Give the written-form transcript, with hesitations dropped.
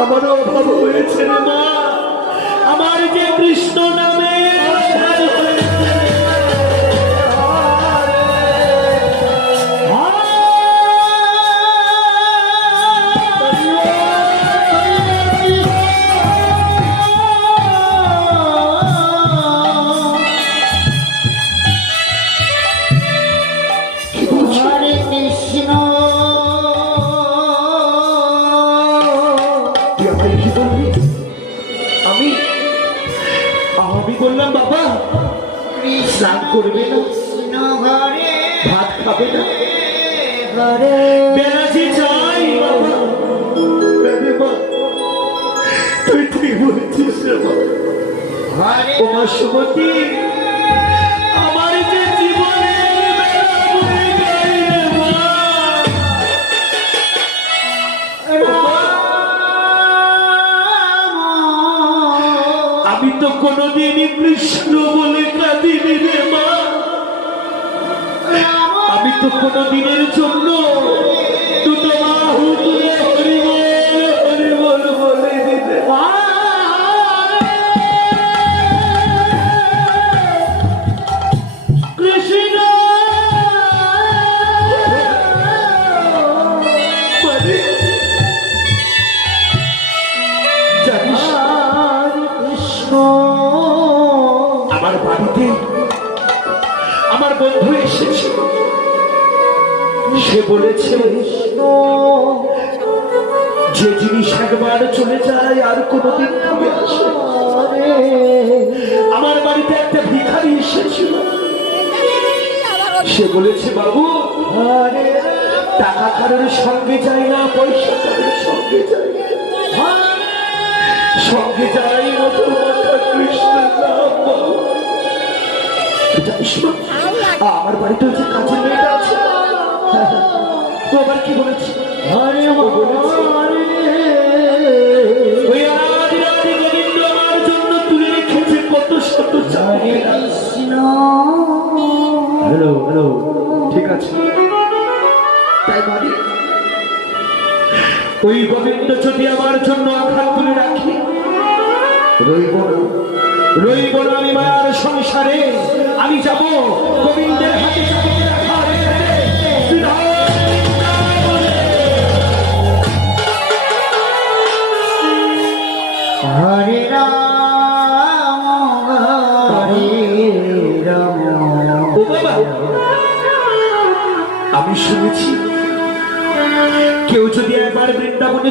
আমার অভাব হয়েছে রে মা, আমার যে কৃষ্ণ নামে আমি বললাম বাবা স্নান করবে না, ভাত খাবে না, বেড়াচ্ছি চাই বাবা। তুই ঠিক বলেছিস তোমার সুমতি, আমার যে জীবনে আমি তো কোনদিনই কৃষ্ণ বলে কাঁদিনি রে মা, আমি তো কোনদিনের জন্য দুটো বাহু তুলে হরিবল বলে দিতে কৃষ্ণ জানিস আমার বাড়িতে আমার বন্ধু এসেছিল, সে বলেছে যে জিনিস একবার চলে যায় আর কোনোদিন ফিরে আসে। আমার বাড়িতে একটা ভিখারি এসেছিল, সে বলেছে বাবু টাকা কারোর সঙ্গে যায় না, পয়সা কারোর সঙ্গে যায় না, সঙ্গে যাই মতো মাথা কৃষ্ণ নাম। জানিস না আমার বাড়িতে যে কাজের মেয়েটা আছে তো আবার কি বলেছে, ওই আদি আদি গোবিন্দ আমার জন্য তুলে রেখেছে কত শত হ্যালো হ্যালো ঠিক আছে। তাই মানে ওই গোবিন্দ যদি আমার জন্য আঘাত তুলে রাখি রইব না আমি মায়ার সংসারে, আমি যাব গোবিন্দের হাতে হরে রাম হরে রাম। ও বাবা, আমি শুনেছি কেউ যদি একবার বৃন্দাবনে